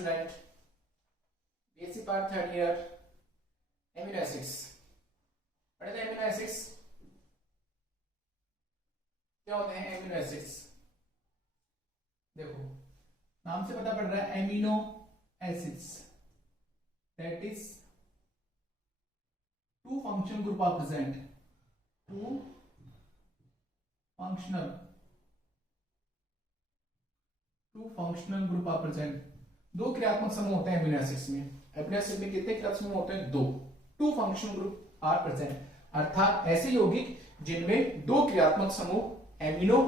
Student, basic part third year, amino acids पढ़े थे। Amino acids क्या होते हैं? एमिनो एसिड्स देखो नाम से पता पड़ रहा है, amino acids that is two function group are present, two functional group are present. दो क्रियात्मक समूह होते हैं एमिनो एसिड्स में। एमिनो एसिड में कितने क्रियात्मक समूह होते हैं? दो। Two functional group are present, अर्थात ऐसे यौगिक जिनमें दो क्रियात्मक समूह एमिनो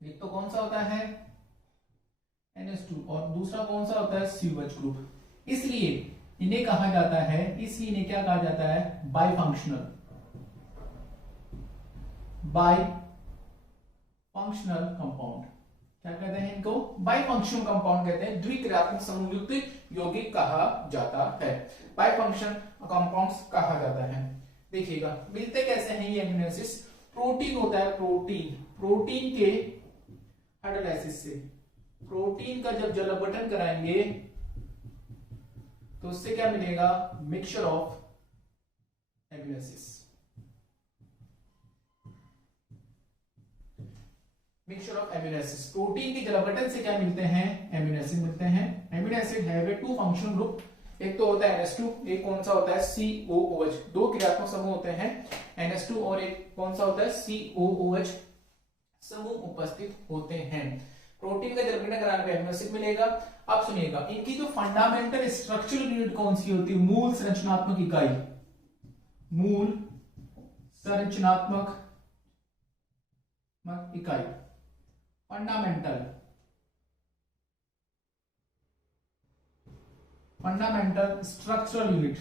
एक तो कौन सा होता है? NH2 और दूसरा कौन सा होता है? COH group. इसलिए इन्हें कहा जाता है, इसलिए इन्हें क्या कहा जाता है? बाइफंक्शनल कंपाउंड। क्या कहते हैं इनको? बाइफंक्शनल कंपाउंड कहते हैं, द्विक्रियात्मक समूह युक्त यौगिक कहा जाता है, बाइफंक्शनल कंपाउंड्स कहा जाता है। देखिएगा मिलते कैसे हैं ये एमिनो एसिड्स? प्रोटीन होता है, प्रोटीन के हाइड्रोलाइसिस से। प्रोटीन का जब जल अपघटन कराएंगे तो उससे क्या मिलेगा? Mixture of amino acids. Mixture of amino acids. Protein के जल अपघटन से क्या मिलते हैं? एमिनो एसिड मिलते हैं। Amino acid have a two functional group, एक तो होता है NH2, एक कौन सा होता है? COOH। दो क्रियात्मक समूह होते हैं NH2 और एक कौन सा होता है? COOH समूह उपस्थित होते हैं। प्रोटीन का जल अपघटन कराने पे एमिनो एसिड मिलेगा। अब सुनिएगा, इनकी जो फंडामेंटल स्ट्रक्चरल यूनिट कौन सी होती है? मूल संरचनात्मक इकाई, मूल संरचनात्मक इकाई, fundamental structural unit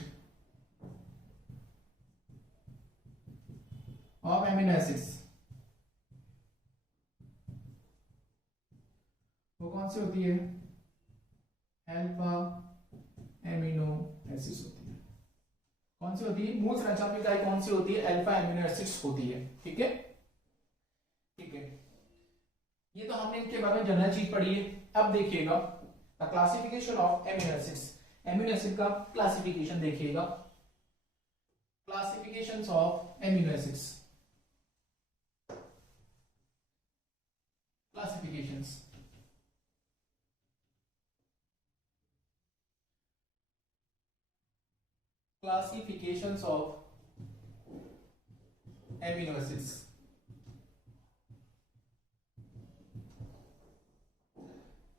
of amino acids. वो कौन सी होती है? अल्फा एमिनो एसिड्स होती है। कौन सी होती है? मूल संरचनात्मक इकाई कौन सी होती है? अल्फा एमिनो एसिड्स होती है। ठीक है, ठीक है। ये तो हमने इनके बारे में जनरल चीज पढ़ी है। अब देखिएगा the classification of amino acids. Amino acid का क्लासिफिकेशन देखिएगा, classifications of amino acids. Classifications of amino acids.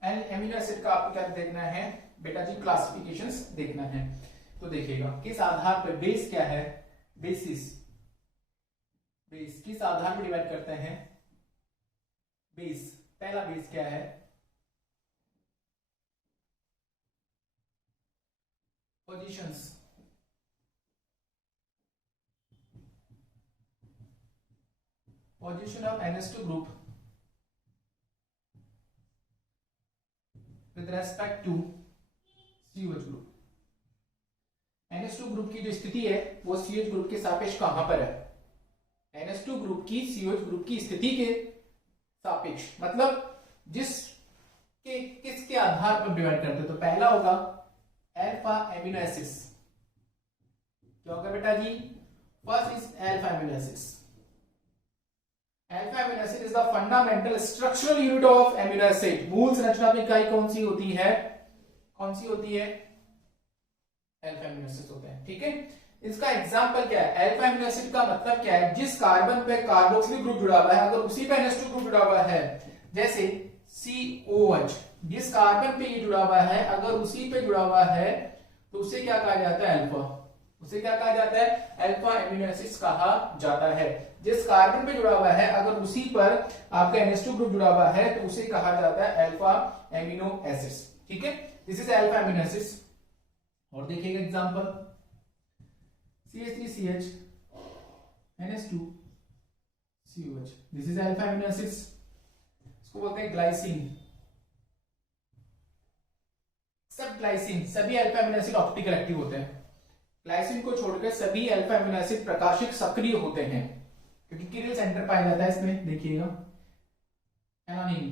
Amino acid का आपको क्या देखना है बेटा जी? क्लासिफिकेशंस देखना है। तो देखिएगा किस आधार पर, बेस क्या है? बेसिस, बेस किस आधार पर डिवाइड करते हैं? बेस, पहला बेस क्या है? Positions, position of NH2 group with respect to COH group. NH2 group की जो स्थिति है वो COH ग्रुप के सापेक्ष कहां पर है? NH2 ग्रुप की COH ग्रुप की स्थिति के सापेक्ष, मतलब किसके आधार पर डिवाइड करते हैं? तो पहला होगा अल्फा एमिनो एसिड्स। क्या होगा बेटा जी? First is alpha amino acids. Alpha amino acid is the fundamental structural unit of amino acid. मूल संरचनात्मक इकाई कौन सी होती है? कौन सी होती है? अल्फा एमिनो एसिड होते हैं। ठीक है, इसका एग्जांपल क्या है? अल्फा एमिनो एसिड का मतलब क्या है? जिस कार्बन पे कार्बोक्सिलिक ग्रुप जुड़ा हुआ है, अगर उसी पे NH2 ग्रुप जुड़ा हुआ है, जैसे COH, जिस कार्बन पे ये जुड़ा हुआ है अगर उसी पे जुड़ा हुआ है तो उसे क्या कहा जाता है? अल्फा। उसे क्या कहा जाता है? अल्फा एमिनो एसिड्स कहा जाता है। जिस कार्बन पे जुड़ा हुआ है अगर उसी पर आपका NH2 ग्रुप जुड़ा हुआ है तो उसे कहा जाता है अल्फा एमिनो एसिड्स। ठीक है, this is alpha amino acids. और देखिएगा example, CH3CH NH2 COH, this is alpha amino acids. इसको बोलते हैं ग्लाइसिन। सब ग्लाइसिन, सभी alpha amino acid optical active होते हैं। ग्लाइसिन को छोड़कर सभी अल्फा एमिनो एसिड प्रकाशिक सक्रिय होते हैं, क्योंकि किरल सेंटर पाया जाता है इसमें। देखिएगा एलानिन,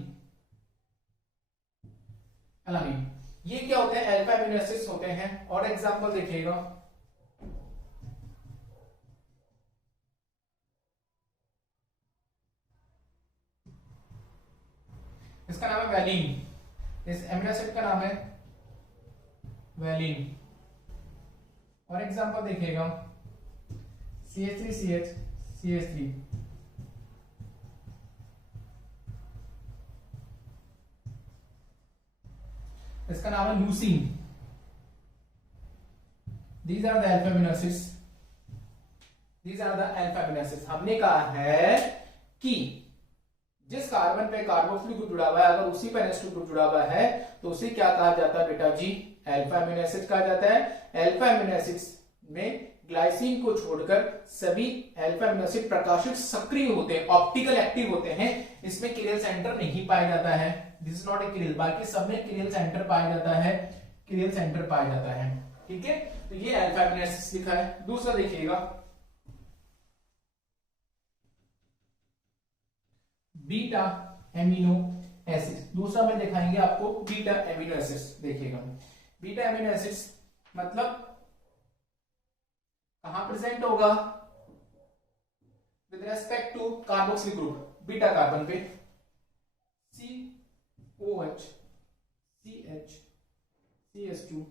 अलामीन। ये क्या होते हैं? अल्फा अमीनो एसिड्स होते हैं। और एग्जांपल देखिएगा, इसका नाम है वैलिन। इस अमीनो एसिड का नाम है वैलिन। और एग्जांपल देखिएगा, CH3CH CH3, इसका नाम है leucine. These are the alpha amino acids, these are the alpha amino acids. हमने कहा है कि जिस कार्बन पे कार्बोक्सिलिक ग्रुप जुड़ा हुआ है, अगर उसी पे NH2 ग्रुप जुड़ा हुआ है तो उसे क्या कहा जाता है बेटा जी? अल्फा अमीनो एसिड कहा जाता है। अल्फा अमीनो एसिड्स में ग्लाइसिन को छोड़कर सभी अल्फा अमीनो एसिड प्रकाशित सक्रिय होते हैं, ऑप्टिकल एक्टिव होते हैं। इसमें किरेल सेंटर नहीं पाया जाता है, this is not a chiral. बाकी सब में किरेल सेंटर पाया जाता है, किरेल सेंटर पाया जाता है। ठीक है, तो ये अल्फा अमीनो एसिड्स लिखा है। दूसरा देखिएगा, बीटा एमिनो एसिड। दूसरा में दिखाएंगे आपको बीटा एमिनो एसिड्स। देखिएगा, बीटा एमिनो एसिड्स मतलब कहां प्रेजेंट होगा? With respect to carboxylic group, beta carbon पे COH CH CH2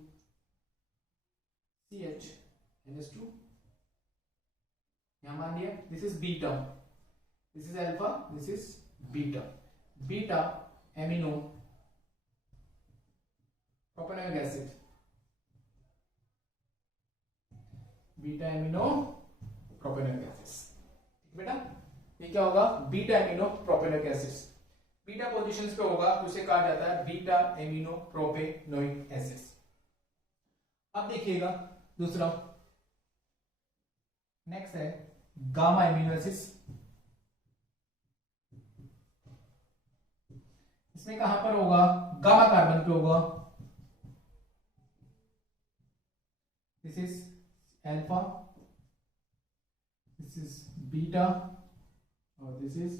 CH NH2, यहां मान लिया this is beta, this is alpha, this is beta. Beta amino propanoic acid, beta amino propanoic acid. बेटा ये क्या होगा? Beta amino propanoic acids. Beta positions पे होगा तो उसे कहा जाता है बीटा एमिनो प्रोपेनोइक एसिड्स। अब देखिएगा दूसरा, नेक्स्ट है गामा एमिनो एसिड्स। इसमें कहां पर होगा? गामा कार्बन पे होगा। This is alpha, this is beta और this is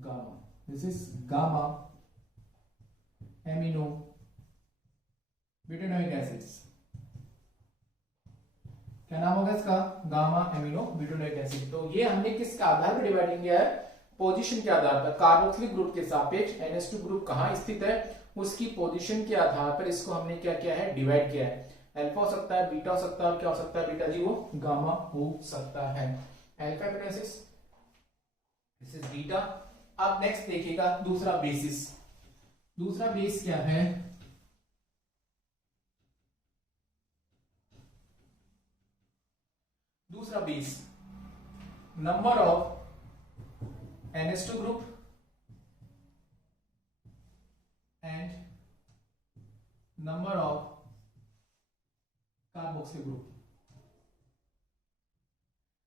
gamma. This is gamma amino butanoic acids. क्या नाम होगा इसका? Gamma amino butanoic acid. तो ये हमने किसके आधार पर डिवाइडिंग किया है? पोजीशन के आधार पर। कार्बोक्सिलिक ग्रुप के सापेक्ष NH2 ग्रुप कहां स्थित है उसकी पोजीशन के आधार पर इसको हमने क्या किया है? डिवाइड किया है। अल्फा हो सकता है, बीटा हो सकता है, और क्या हो सकता है बेटा जी? वो गामा हो सकता है। Alpha amino acids, this is beta. अब नेक्स्ट देखिएगा दूसरा बेसिस। दूसरा बेस क्या है? दूसरा base number of NH2 group and number of carboxyl group।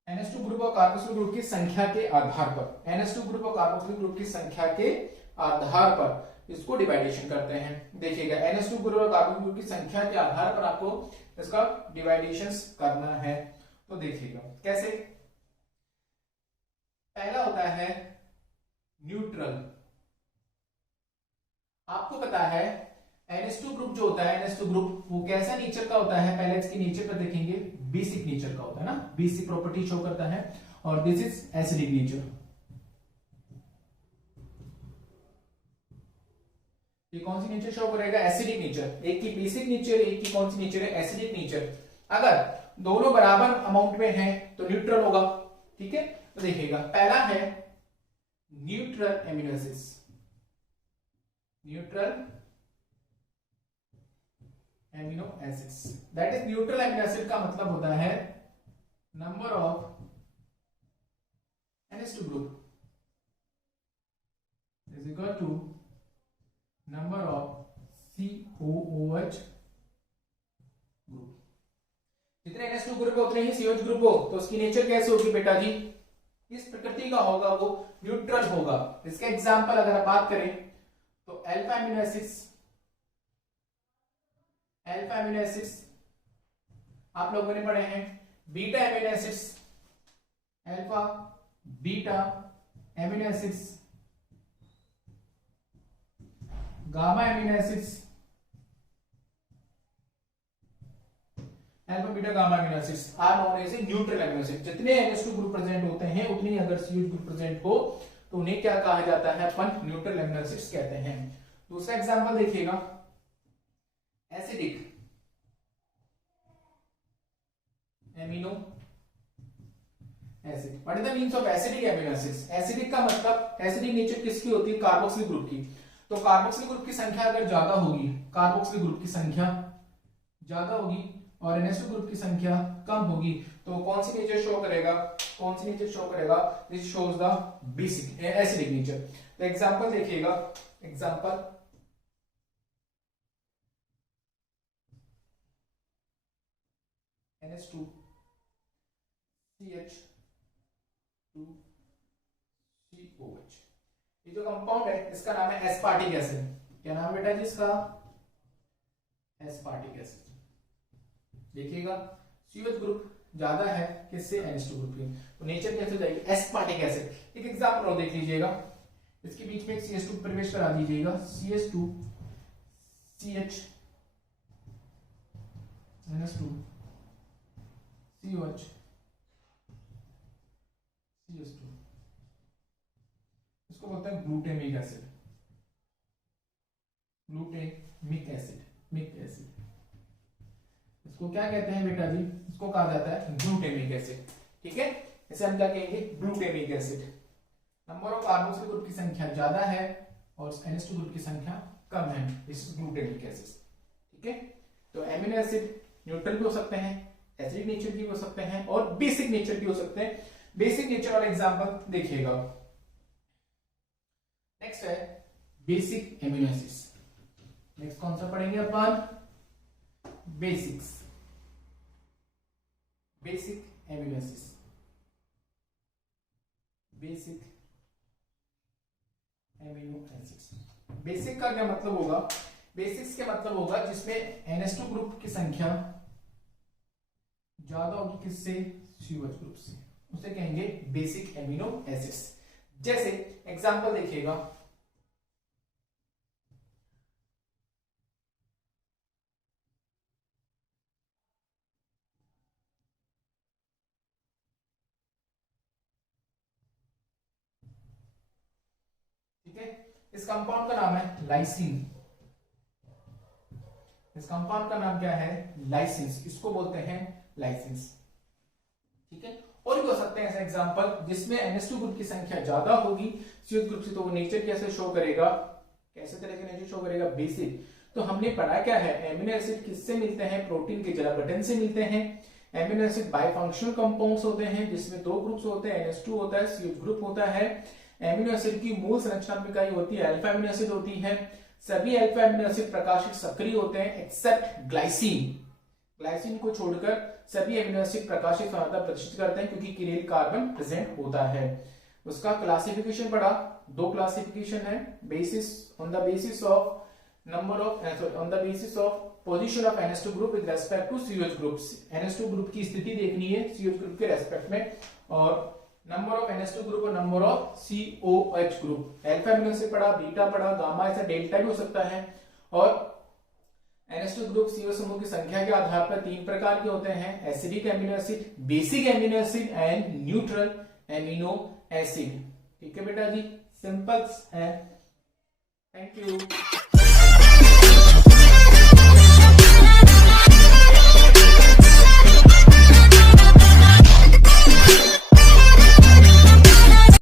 NH2 group और कार्बोक्सिल ग्रुप की संख्या के आधार पर, NH2 ग्रुप और कार्बोक्सिल ग्रुप की संख्या के आधार पर इसको डिवाइडेशन करते हैं। देखिएगा, NH2 ग्रुप और कार्बोक्सिल ग्रुप की संख्या के आधार पर आपको इसका डिवाइडेशन करना है। तो देखिएगा कैसे। पहला होता है न्यूट्रल। आपको पता है NH2 ग्रुप जो होता है, NH2 ग्रुप वो कैसा नेचर का होता है? पहले इसके नेचर पर देखेंगे, बेसिक नेचर का होता है ना, बेसिक प्रॉपर्टी शो करता है। और दिस इज एसिडिक नेचर। ये कौन सी नेचर शो करेगा? Acidic nature. एक की बेसिक नेचर, एक की कौन सी नेचर है? Acidic nature. अगर दोनों बराबर अमाउंट में हैं तो न्यूट्रल होगा। ठीक है, तो देखिएगा पहला है neutral amino acids. Neutral amino acids, that is neutral amino acid का मतलब होता है number of NH2 group is equal to number of COOH group. जितने NH2 ग्रुप हो उतने ही COH ग्रुप हो, तो उसकी नेचर कैसे होगी बेटा जी? इस प्रकृति का होगा, वो न्यूट्रल होगा। इसका एग्जांपल अगर आप बात करें तो alpha amino acids, alpha amino acids आप लोगों ने पढ़े हैं। Beta amino acids, alpha beta amino acids, gamma amino acids, alpha beta gamma amino acids are known as neutral amino acid. जितने NH2 ग्रुप प्रेजेंट होते हैं उतनी अगर CH ग्रुप प्रेजेंट हो तो उन्हें क्या कहा जाता है, अपन न्यूट्रल एमिनो एसिड्स कहते हैं। दूसरा एग्जांपल देखिएगा, acidic amino acid. What is the means of acidic amino acids? Acidic का मतलब एसिडिक नेचर किसकी होती है, कार्बोक्सिलिक ग्रुप की। तो कार्बोक्सिलिक ग्रुप की संख्या अगर ज्यादा होगी, कार्बोक्सिलिक ग्रुप की संख्या ज्यादा होगी और NH2 ग्रुप की संख्या कम होगी, तो कौन सी नेचर शो करेगा, कौन सी नेचर शो करेगा, this shows the basic acidic nature. तो एग्जांपल देखिएगा, एग्जांपल NH2 CH2 COH, ये जो कंपाउंड है इसका नाम है एस्पार्टिक एसिड। क्या नाम बेटा जी इसका, एस्पार्टिक एसिड। देखिएगा CH ग्रुप ज्यादा है किससे, NH2 ग्रुप की, तो नेचर कैसे हो जाएगी, एस्पार्टिक एसिड। एक एग्जांपल और देख लीजिएगा, इसके बीच में एक CH2 प्रवेश करा दीजिएगा, CH2 CH NH2 COH CH2, इसको बोलते हैं ग्लूटामिक एसिड, ग्लूटामिक एसिड, मिक एसिड। इसको क्या कहते हैं बेटा जी, इसको कहा जाता है ग्लूटामिक एसिड। ठीक है, इसे हम क्या कहेंगे, glutamic acid. Number of carboxylic group की संख्या ज्यादा है और NH2 ग्रुप की संख्या कम है, इस ग्लूटामिक एसिड। ठीक है, तो एमिनो एसिड न्यूट्रल भी हो सकते हैं, एसिडिक नेचर की हो सकते हैं और बेसिक नेचर की हो सकते हैं। बेसिक नेचर वाला एग्जांपल देखिएगा, नेक्स्ट है बेसिक एमिनो एसिड्स। नेक्स्ट कौन सा पढ़ेंगे अपन, basics, basic amino acids, basic amino acids. Basic का क्या मतलब होगा, बेसिक्स के मतलब होगा जिसमें NH2 ग्रुप की संख्या ज्यादा होगी किससे, COH ग्रुप से, उसे कहेंगे बेसिक एमिनो एसिड्स। जैसे एग्जांपल देखिएगा, ठीक है, इस कंपाउंड का नाम है लाइसिन। इस कंपाउंड का नाम क्या है, लाइसिन्स, इसको बोलते हैं लाइसिन्स। ठीक है, और भी हो सकते हैं ऐसे एग्जांपल जिसमें NH2 ग्रुप की संख्या ज्यादा होगी CH ग्रुप से, तो वो नेचर कैसे शो करेगा, कैसे तरह के नेचर शो करेगा, बेसिक। तो हमने पढ़ा क्या है, एमिनो एसिड किससे मिलते हैं, प्रोटीन के जरा बटन से मिलते हैं। एमिनो एसिड बाइफंक्शनल कंपाउंड्स होते हैं जिसमें दो ग्रुप्स होते हैं, NH2 होता है, CH ग्रुप होता है। एमिनो एसिड की मूल संरचनात्मक इकाई होती है अल्फा एमिनो एसिड होती है। सभी अल्फा एमिनो एसिड प्रकाशिक सक्रिय होते हैं एक्सेप्ट ग्लाइसिन। ग्लाइसिन को छोड़कर सभी एमिनो एसिड प्रकाशिक सांद्रता प्रदर्शित करते हैं क्योंकि किनेल कार्बन प्रेजेंट होता है। उसका क्लासिफिकेशन पढ़ा, दो क्लासिफिकेशन है, basis on the basis of number of on the basis of position of NH2 group with respect to CH group. NH2 group की स्थिति देखनी है CH ग्रुप के रेस्पेक्ट में, और नंबर ऑफ NH2 ग्रुप और number of COH group. Alpha amino acid पढ़ा, beta पढ़ा, गामा, ऐसा डेल्टा भी हो सकता है। और NH2 ग्रुप CO समूह की संख्या के आधार पर तीन प्रकार के होते हैं, acidic amino acid, basic amino acid and neutral amino acid. ठीक है बेटा जी, सिंपल है। Thank you.